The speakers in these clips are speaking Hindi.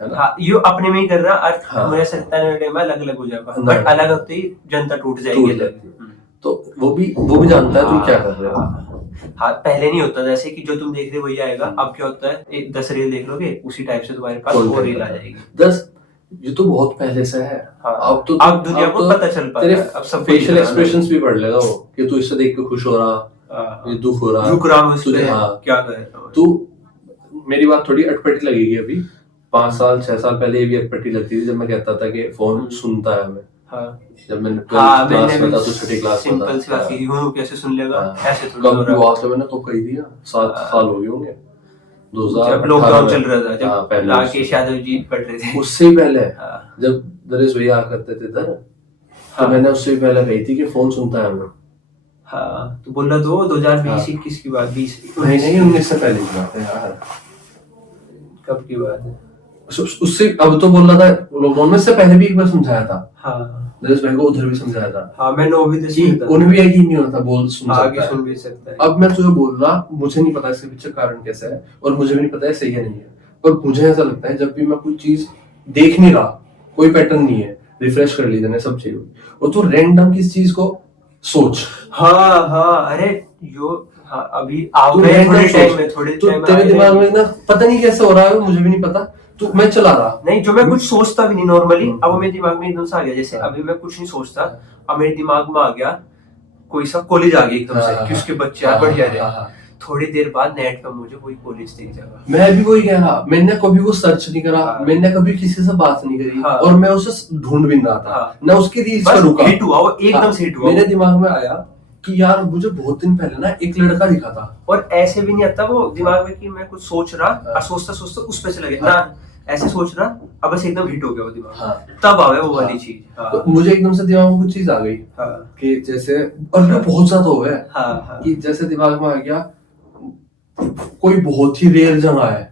है ना। हाँ, ये अपने में ही कर रहा अर्थ हाँ। मुझे ऐसा लगता है टाइम अलग अलग हो जाएगा, नहीं। बट अलग होते ही जनता टूट जाएगी टूट अलग। जाती है। तो वो भी जानता है तुम क्या कर रहे हो। हाँ, पहले नहीं होता जैसे कि जो तुम देख रहे हो वही आएगा। अब क्या होता है, एक 10 रील देख लोगे उसी टाइप से तुम्हारे पास और रील आ जाएगी। 10 ये तो बहुत पहले से है। हाँ, अब दुनिया को पता चल पा रहा है, अब सब फेशियल एक्सप्रेशंस भी पढ़ लेगा वो कि तू इससे देख के खुश हो रहा, ये दुख हो रहा, रुक रहा हूँ तुझे क्या कर रहा हूँ। तू मेरी बात थोड़ी अटपटी लगेगी अभी, 5 साल 6 साल पहले ये भी अटपटी लगती थी जब मैं कहता था कि फोन सुनता है हमें। जब मैंने 12th क्लास में था तो छठी क्लास में था। सिंपल सी बात की हूँ, कैसे सुन लेगा ऐसे थोड़ी कब हो रहा। हुआ तो मैंने कब कही थी 7 साल हो गए होंगे, 2000 जब लॉकडाउन चल रहा था, जब पहले राकेश यादव जी पढ़ रहे थे, उससे ही पहले जब नरेश भैया आ करते थे इधर, तो मैंने उससे भी पहले कही थी कि फोन सुनता है हमें। हाँ, तो बोला तो 2020-21 की बात, 20 नहीं 19 से पहले की बात है यार। कब की बात है उससे अब तो बोल रहा था लॉकडाउन में से पहले भी एक बार समझाया था। हाँ, नरेश भाई को उधर भी समझाया था। हाँ, मैं 9वीं 10वीं में था, उन्हें भी यकीन नहीं होता बोल सुन आगे सुन भी सकता है। अब मैं तुझे बोल रहा, मुझे नहीं पता इसके पीछे कारण कैसा है और मुझे भी नहीं पता है सही है नहीं है, पर मुझे ऐसा लगता है जब भी मैं कोई चीज देख नहीं रहा, कोई पैटर्न नहीं है, रिफ्रेश कर ली सब चीज और तू रैंडम किस चीज को सोच। हाँ, अरे अभी थोड़े टाइम तेरे दिमाग में ना पता नहीं कैसे हो रहा है, मुझे भी नहीं पता। तो मैं चला रहा नहीं, जो मैं कुछ सोचता भी नहीं नॉर्मली, अब मेरे दिमाग में एकदम से आ गया। जैसे अभी मैं कुछ नहीं सोचता, अब मेरे दिमाग में आ गया कोई सा कॉलेज आ गया एकदम से कि उसके बच्चे बढ़िया रहे। थोड़ी देर बाद नेट पे मुझे वही कॉलेज दिख जाएगा। मैं भी वही कह रहा, मैंने कभी वो सर्च नहीं करा, मैंने कभी किसी से बात नहीं करी और मैं उसे ढूंढ भी रहा था ना, उसकी रील्स पे रुका, हिट हुआ वो एकदम से हिट हुआ। मेरे दिमाग में आया कि यार मुझे बहुत दिन पहले ना एक लड़का दिखा था, और ऐसे भी नहीं आता वो दिमाग में कि मैं कुछ सोच रहा और सोचता सोचता उस पे चला गया ना, ऐसे सोच रहा अब बस एकदम हिट हो गया वो दिमाग। तब आवे वो वाली चीज। तो मुझे एकदम से दिमाग में कुछ चीज आ गई कि जैसे, और ये बहुत ज्यादा हो गया कि जैसे दिमाग में आ गया कोई बहुत ही रेयर जगह है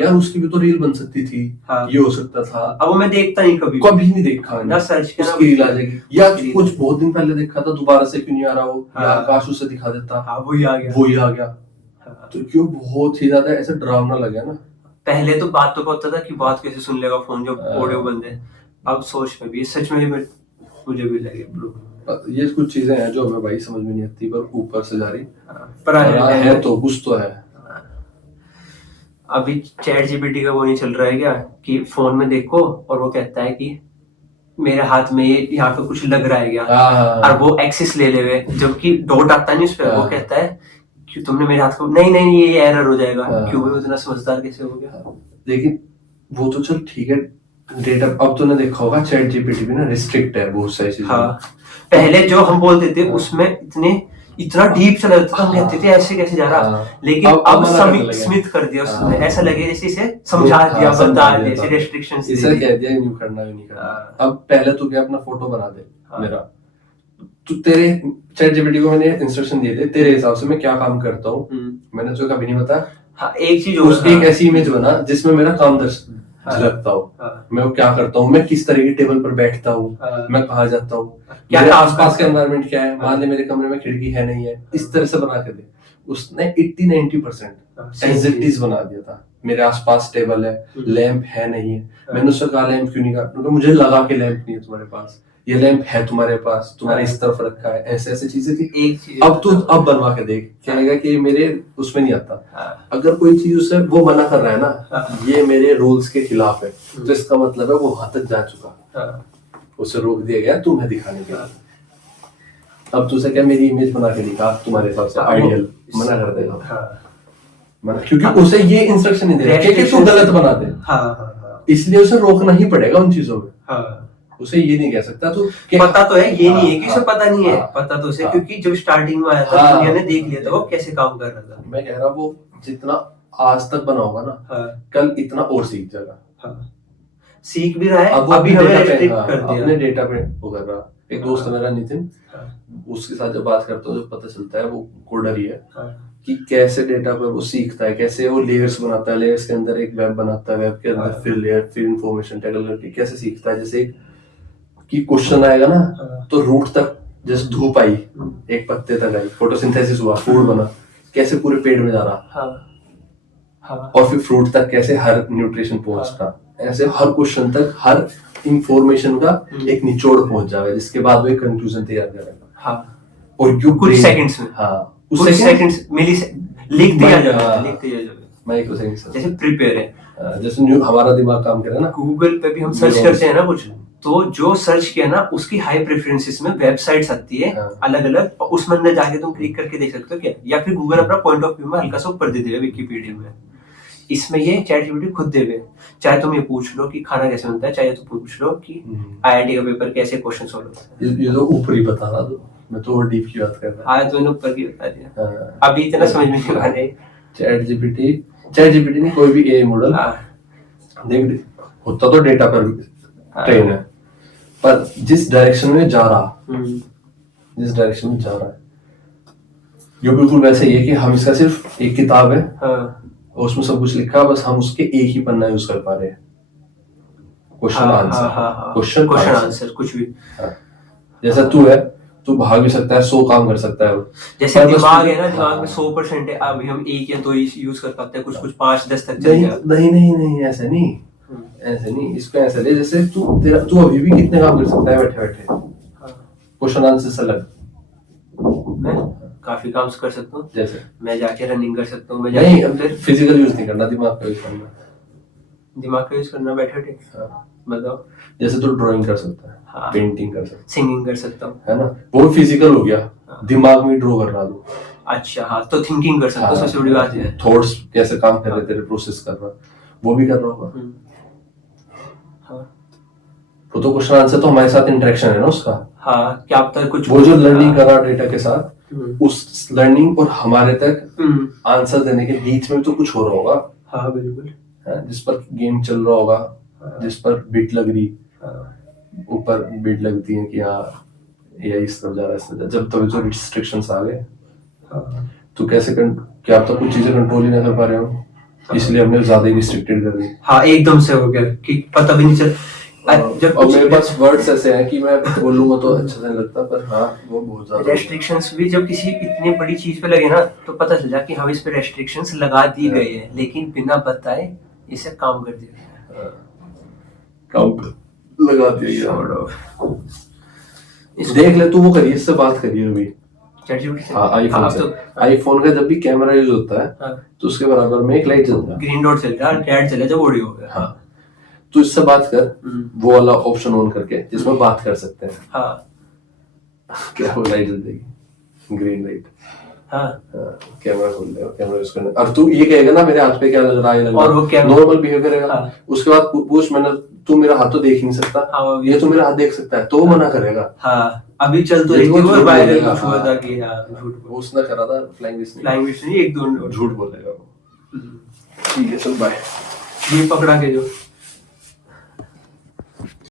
यार, उसकी भी तो रील बन सकती थी, ये हो सकता था। अब वो मैं देखता नहीं, कभी नहीं देखा ना, सर्च उसकी रील आ जाएगी। या कुछ बहुत दिन पहले देखा था, दोबारा से क्यों नहीं आ रहा वो, यार काश उसे दिखा देता, वही आ गया। तो क्यों बहुत ही ज्यादा ऐसा डरावना लगा ना। पहले तो बात तो होता था कि बात कैसे सुन लेगा फोन जब ऑडियो बंद है, अब सोच में भी सच में मुझे भी लगे ब्रो। ये कुछ चीजें हैं जो हमें भाई समझ में नहीं आती, पर ऊपर से जा रही पर है तो कुछ तो है। अभी चैट जीपीटी का वो नहीं चल रहा है क्या कि फोन में देखो और वो कहता है कि मेरे हाथ में ये यहाँ पे कुछ लग रहा है क्या, और वो एक्सेस ले ले, जबकि डॉट आता नहीं उस पर, वो कहता है कि तुमने मेरे हाथ को नहीं ये एरर हो जाएगा। क्यों भाई उतना समझदार कैसे हो गया। लेकिन वो तो चल ठीक है, डेटा अब तूने देखा होगा चैट जीपीटी भी ना रिस्ट्रिक्ट है बहुत सारी चीजें। पहले जो हम बोलते थे उसमें इतना डीप चला जाता था, हम कहते थे ऐसे कैसे जा रहा, लेकिन अब स्मिथ कर दिया उसने, ऐसा लगे जैसे इसे समझा दिया, बता दिया, ऐसे रेस्ट्रिक्शंस इसे कह दिया यूं करना भी नहीं करना। अब पहले तू क्या अपना फोटो बना दे मेरा, तू तेरे चैट जीपीटी को मैंने इंस्ट्रक्शन दिए थे तेरे हिसाब से मैं क्या काम करता हूँ, मैंने तो कभी नहीं बताया। एक चीज एक ऐसी इमेज बना जिसमें मेरा काम झलकता हो, मैं क्या करता हूँ, मैं किस तरह की टेबल पर बैठता हूँ, मैं कहाँ जाता हूँ, मेरे आसपास का एनवायरनमेंट क्या है, मान ले मेरे कमरे में खिड़की है नहीं है, इस तरह से बना के दे। उसने 80-90% एज इट इज बना दिया था। मेरे आसपास टेबल है, लैंप है नहीं है, मैंने उससे कहा लैंप क्यों नहीं कहा, क्योंकि मुझे लगा कि लैंप नहीं है तुम्हारे पास, ये लैंप है तुम्हारे पास, तुम्हारे इस तरफ रखा है, ऐसे ऐसे चीजें थी। अब तू अब बनवा के देख, कहेगा कि मेरे उसमें नहीं आता। अगर कोई चीज उससे वो मना कर रहा है ना, ये मेरे रूल्स के खिलाफ है, तो इसका मतलब है वो वहां तक जा चुका, उसे रोक दिया गया तुम्हें दिखाने के लिए। अब तुझे क्या मेरी इमेज बना के दिखा तुम्हारे हिसाब से आइडियल, मना कर देगा, क्योंकि उसे ये इंस्ट्रक्शन नहीं दे रहा कि तू गलत बना दे, इसलिए उसे रोकना ही पड़ेगा उन चीजों में। उसे ये नहीं कह सकता तू पता तो है, ये नहीं है कि उसे पता नहीं है, पता तो उसे, क्योंकि जब स्टार्टिंग में आया था दुनिया ने देख लिया था वो कैसे काम कर रहा था। मैं कह रहा वो जितना आज तक बना होगा ना, कल इतना और सीख जाएगा, सीख भी रहा है। अभी हमें रेस्ट्रिक्ट कर दिया, अपने डेटा पे वो कर रहा। एक दोस्त है मेरा नितिन, उसके साथ जब बात करता हूँ तो पता चलता है वो कोडर ही है, कि कैसे डेटा पर वो सीखता है, कैसे वो लेयर्स बनाता है, लेयर्स के अंदर एक वेब बनाता है, वेब के अंदर फिर लेयर, फिर इंफॉर्मेशन टैगल करके कैसे सीखता है। जैसे कि क्वेश्चन आएगा ना, तो रूट तक जैसे धूप आई, एक पत्ते तक आई, फोटोसिंथेसिस हुआ, फूड बना, कैसे पूरे पेड़ में जा रहा, और फिर फ्रूट तक कैसे हर न्यूट्रिशन पहुंचता। ऐसे हर क्वेश्चन तक हर इंफॉर्मेशन का एक निचोड़ पहुंच जाएगा, जिसके बाद वो एक कंक्लूजन तैयार करेगा। हाँ, और क्यों कुछ सेकंड्स में, हाँ कुछ सेकंड्स लिखते जा जैसे प्रिपेयर है। जैसे हमारा दिमाग काम करे ना, गूगल पे भी हम सर्च करते हैं ना कुछ, तो जो सर्च किया ना उसकी हाई प्रेफरेंसेस में वेबसाइट्स आती है अलग अलग, और उसमें अंदर जाके तुम क्लिक करके देख सकते हो क्या, या फिर गूगल अपना पॉइंट ऑफ व्यू में हल्का सा ऊपर दे देगा विकिपीडिया में। इसमें ये चैट जीपीटी खुद देवे, चाहे तुम ये पूछ लो कि खाना कैसे बनता है, चाहे तुम पूछ लो कि आईआईटी का पेपर कैसे क्वेश्चन सॉल्व होता है। ये तो ऊपर ही बता रहा, तो मैं तो और डीप की बात कर रहा। हाँ, तो ऊपर की बता दिया, अभी इतना समझ में नहीं आ रहा है। चैट जीपीटी नहीं, कोई भी एआई मॉडल देख होता तो डेटा पर ट्रेन है, पर जिस डायरेक्शन में जा रहा है ये बिल्कुल वैसे ही है कि हम इसका सिर्फ एक किताब है और उसमें सब कुछ लिखा है, बस हम उसके एक ही पन्ना यूज कर पा रहे हैं। क्वेश्चन आंसर कुछ भी। जैसा तू है, तू भाग भी सकता है, 100 काम कर सकता है। जैसे दिमाग है ना, दिमाग में 100% है, अभी हम 1 या 2 यूज कर पाते हैं, कुछ 5-10 तक चल जाएगा। नहीं ऐसे नहीं, इसको ऐसे ले जैसे तू अभी भी कितने काम कर सकता है बैठे बैठे, क्वेश्चन आंसर से अलग। मैं काफी काम कर सकता हूँ, जैसे मैं जाके रनिंग कर सकता हूँ, मैं नहीं अंदर फिजिकल यूज नहीं करना, दिमाग का यूज करना। दिमाग का यूज करना बैठे बैठे। बताओ। जैसे तू ड्राइंग कर सकता है, पेंटिंग कर सकता है, सिंगिंग कर सकता हूँ, है ना, वो फिजिकल हो गया। दिमाग में ड्रॉ कर रहा तू। अच्छा, हाँ, तो थिंकिंग कर सकता हूँ, सबसे बड़ी बात है। थॉट्स कैसे काम कर रहे तेरे, प्रोसेस कर रहा, वो भी कर रहा होगा। वो तो क्वेश्चन आंसर तो हमारे साथ इंटरेक्शन है ना उसका। हाँ, क्या पता कुछ वो जो लर्निंग कर रहा डेटा के साथ, उस लर्निंग और हमारे तक आंसर देने के बीच में तो कुछ हो रहा होगा। हाँ बिल्कुल, जिस पर गेम चल रहा होगा, जिस पर बीट लग रही, ऊपर बीट लगती है कि हाँ ये इस तरफ जा रहा है, इस तरफ जब तक जो रिस्ट्रिक्शंस आ गए, तो कैसे क्या आप तो कुछ चीजें कंट्रोल ही नहीं कर पा रहे हो, इसलिए हमने ज्यादा ही रिस्ट्रिक्टेड कर दी। हाँ, एकदम से हो गया कि पता भी नहीं चल। जब मेरे पास वर्ड्स ऐसे हैं कि मैं बोलूंगा तो अच्छा नहीं लगता, पर हाँ वो बहुत ज्यादा रेस्ट्रिक्शंस भी जब किसी इतनी बड़ी चीज पे लगे ना, तो पता चल जाए कि हम इस पे रेस्ट्रिक्शंस लगा दी गए हैं, लेकिन बिना बताए इसे काम कर दिया, काम लगा दिया। देख ले तू, वो करिए, इससे बात करिए अभी आईफोन का जब भी कैमरा यूज होता है तो उसके बराबर में एक लाइट जलता है, ग्रीन डॉट चलता है, रेड चले जब ऑडियो हो गया। हाँ, तो इससे बात कर, वो वाला ऑप्शन ऑन करके जिसमें बात कर सकते हैं। हाँ, क्या वो लाइट जल जाएगी, ग्रीन लाइट। हाँ, कैमरा खोल ले, कैमरा यूज करना, और तू ये कहेगा ना मेरे हाथ पे क्या लग रहा है, और वो नॉर्मल बिहेव करेगा। उसके बाद पूछ, मैंने तू मेरा हाथ तो देख नहीं सकता, ये तो मेरा हाथ देख सकता है, तो वो मना करेगा। हाँ, अभी चल तो उसने करा था फ्लाइंग विश नहीं, 1-2 झूठ बोलेगा वो। ठीक है, चल बाय। ये पकड़ा के जो